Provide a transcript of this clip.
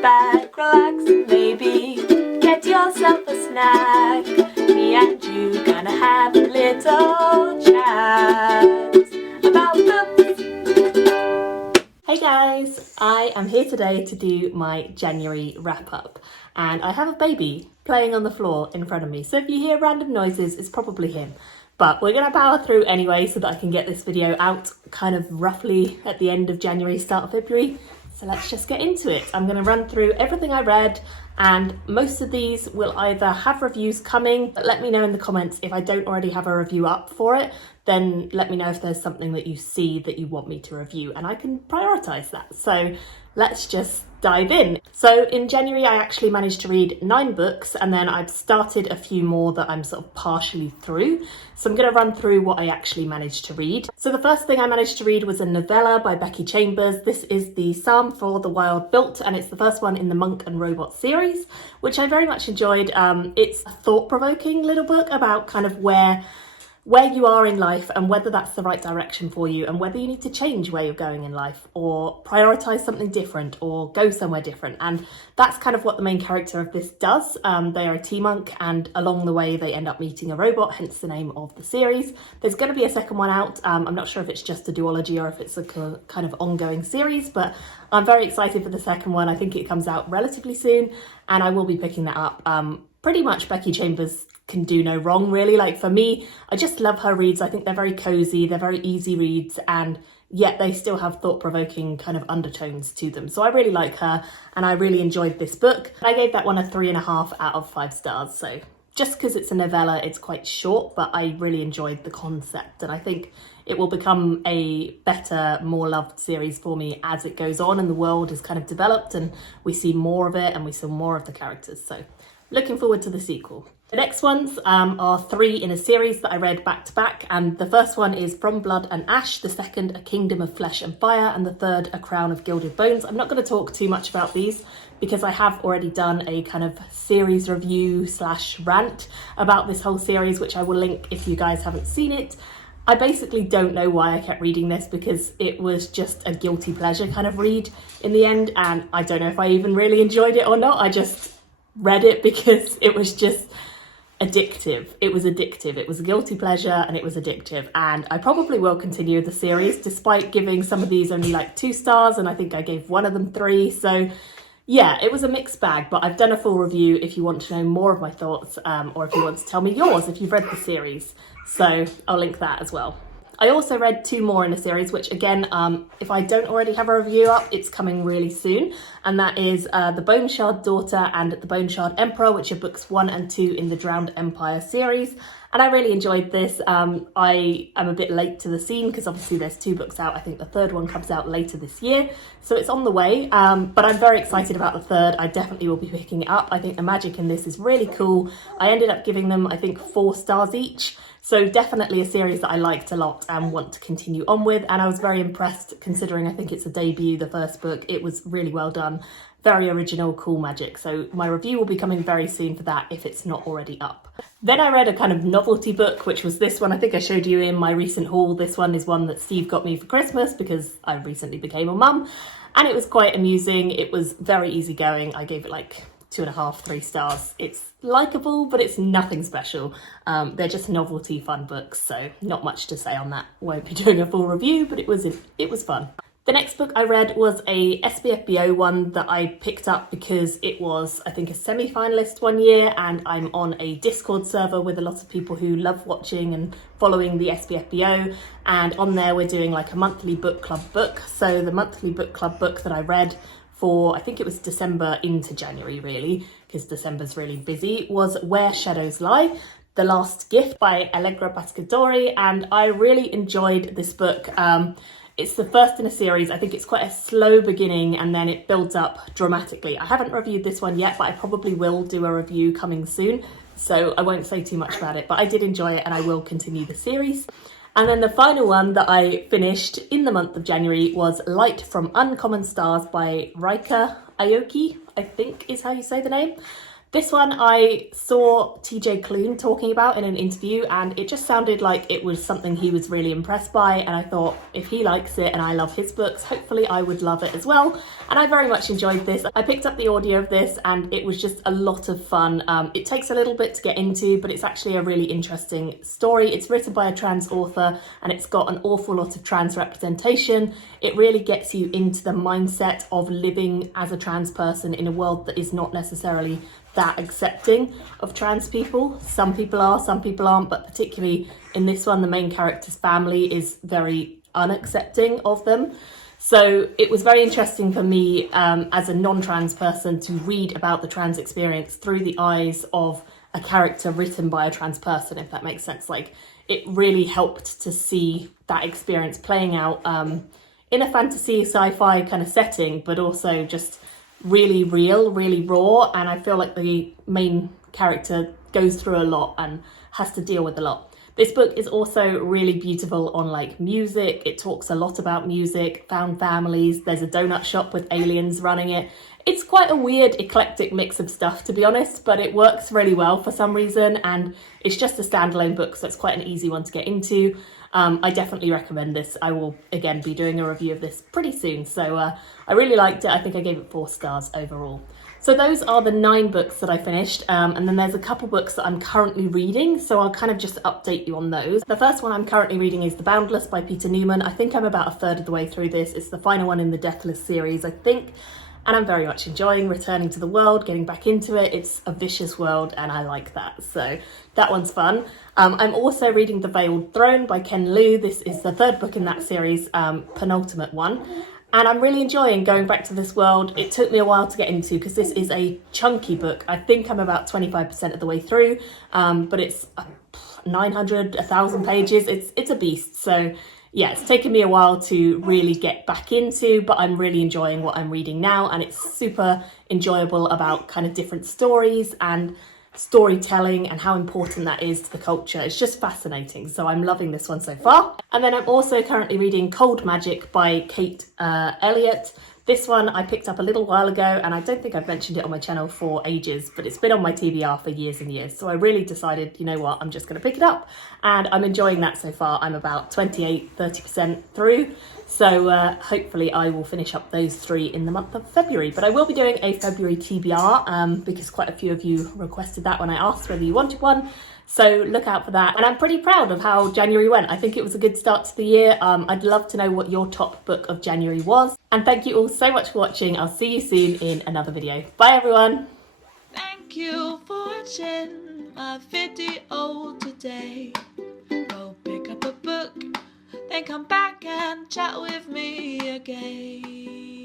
back, relax, and maybe get yourself a snack. Me and you gonna have a little chat about books. Hey guys, I am here today to do my January wrap up, and I have a baby playing on the floor in front of me, so if you hear random noises, it's probably him. But we're going to power through anyway so that I can get this video out kind of roughly at the end of January, start of February. So let's just get into it. I'm going to run through everything I read, and most of these will either have reviews coming, but let me know in the comments if I don't already have a review up for it. Then let me know if there's something that you see that you want me to review, and I can prioritize that. So let's just dive in. So in January, I actually managed to read 9 books, and then I've started a few more that I'm sort of partially through. So I'm going to run through what I actually managed to read. So the first thing I managed to read was a novella by Becky Chambers. This is the Psalm for the Wild Built, and it's the first one in the Monk and Robot series, which I very much enjoyed. It's a thought-provoking little book about kind of where you are in life and whether that's the right direction for you, and whether you need to change where you're going in life or prioritize something different or go somewhere different. And that's kind of what the main character of this does. They are a tea monk, and along the way they end up meeting a robot, hence the name of the series. There's going to be a second one out. I'm not sure if it's just a duology or if it's a kind of ongoing series, but I'm very excited for the second one. I think it comes out relatively soon, and I will be picking that up. Pretty much Becky Chambers can do no wrong, really. Like, for me, I just love her reads. I think they're very cozy, they're very easy reads, and yet they still have thought-provoking kind of undertones to them. So I really like her, and I really enjoyed this book. I gave that one a 3.5 out of 5 stars. So just because it's a novella, it's quite short, but I really enjoyed the concept, and I think it will become a better, more loved series for me as it goes on and the world is kind of developed and we see more of it and we see more of the characters. So looking forward to the sequel. The next ones are 3 in a series that I read back to back, and the first one is From Blood and Ash, the second A Kingdom of Flesh and Fire, and the third A Crown of Gilded Bones. I'm not going to talk too much about these because I have already done a kind of series review / rant about this whole series, which I will link if you guys haven't seen it. I basically don't know why I kept reading this, because it was just a guilty pleasure kind of read in the end, and I don't know if I even really enjoyed it or not. I just read it because it was just addictive. It was addictive. It was a guilty pleasure and it was addictive, and I probably will continue the series despite giving some of these only like 2 stars, and I think I gave one of them 3. So yeah, it was a mixed bag, but I've done a full review if you want to know more of my thoughts, or if you want to tell me yours if you've read the series. So I'll link that as well. I also read 2 more in a series, which again, if I don't already have a review up, it's coming really soon. And that is The Boneshard Daughter and The Boneshard Emperor, which are books 1 and 2 in the Drowned Empire series. And I really enjoyed this. I am a bit late to the scene because obviously there's 2 books out. I think the third one comes out later this year, so it's on the way. But I'm very excited about the third. I definitely will be picking it up. I think the magic in this is really cool. I ended up giving them, I think, 4 stars each. So definitely a series that I liked a lot and want to continue on with. And I was very impressed, considering I think it's a debut, the first book. It was really well done. Very original, cool magic. So my review will be coming very soon for that if it's not already up. Then I read a kind of novelty book, which was this one. I think I showed you in my recent haul. This one is one that Steve got me for Christmas because I recently became a mum. And it was quite amusing. It was very easygoing. I gave it like 2.5, 3 stars. It's likeable, but it's nothing special. They're just novelty fun books, so not much to say on that. Won't be doing a full review, but it was fun. The next book I read was a SBFBO one that I picked up because it was, I think, a semi-finalist one year, and I'm on a Discord server with a lot of people who love watching and following the SBFBO, and on there we're doing like a monthly book club book. So the monthly book club book that I read for, I think it was December into January really, because December's really busy, was Where Shadows Lie, The Last Gift by Allegra Pascadori, and I really enjoyed this book. It's the first in a series. I think it's quite a slow beginning and then it builds up dramatically. I haven't reviewed this one yet, but I probably will do a review coming soon, so I won't say too much about it, but I did enjoy it and I will continue the series. And then the final one that I finished in the month of January was Light from Uncommon Stars by Rika Aoki, I think is how you say the name. This one I saw TJ Klune talking about in an interview, and it just sounded like it was something he was really impressed by, and I thought if he likes it and I love his books, hopefully I would love it as well. And I very much enjoyed this. I picked up the audio of this and it was just a lot of fun. It takes a little bit to get into, but it's actually a really interesting story. It's written by a trans author and it's got an awful lot of trans representation. It really gets you into the mindset of living as a trans person in a world that is not necessarily that accepting of trans people. Some people are, some people aren't, but particularly in this one, the main character's family is very unaccepting of them. So it was very interesting for me as a non-trans person to read about the trans experience through the eyes of a character written by a trans person, if that makes sense. Like, it really helped to see that experience playing out in a fantasy sci-fi kind of setting, but also just really real, really raw. And I feel like the main character goes through a lot and has to deal with a lot. This book is also really beautiful on like music. It talks a lot about music, found families. There's a donut shop with aliens running it. It's quite a weird, eclectic mix of stuff, to be honest, but it works really well for some reason, and it's just a standalone book, so it's quite an easy one to get into. I definitely recommend this. I will, again, be doing a review of this pretty soon, so I really liked it. I think I gave it 4 stars overall. So those are the 9 books that I finished, and then there's a couple books that I'm currently reading, so I'll kind of just update you on those. The first one I'm currently reading is The Boundless by Peter Newman. I think I'm about a third of the way through this. It's the final one in the Deathless series, I think. And I'm very much enjoying returning to the world, getting back into it. It's a vicious world and I like that. So that one's fun. I'm also reading The Veiled Throne by Ken Liu. This is the 3rd book in that series, penultimate one. And I'm really enjoying going back to this world. It took me a while to get into because this is a chunky book. I think I'm about 25% of the way through, but it's 900, 1,000 pages. It's a beast. So yeah, it's taken me a while to really get back into, but I'm really enjoying what I'm reading now, and it's super enjoyable about kind of different stories and storytelling and how important that is to the culture. It's just fascinating, so I'm loving this one so far. And then I'm also currently reading Cold Magic by Kate Elliott. This one I picked up a little while ago, and I don't think I've mentioned it on my channel for ages, but it's been on my TBR for years and years. So I really decided, you know what, I'm just going to pick it up, and I'm enjoying that so far. I'm about 28-30% through. So hopefully I will finish up those 3 in the month of February. But I will be doing a February TBR because quite a few of you requested that when I asked whether you wanted one. So look out for that. And I'm pretty proud of how January went. I think it was a good start to the year. I'd love to know what your top book of January was. And thank you all so much for watching. I'll see you soon in another video. Bye everyone. Thank you for watching my video today. Go pick up a book, then come back and chat with me again.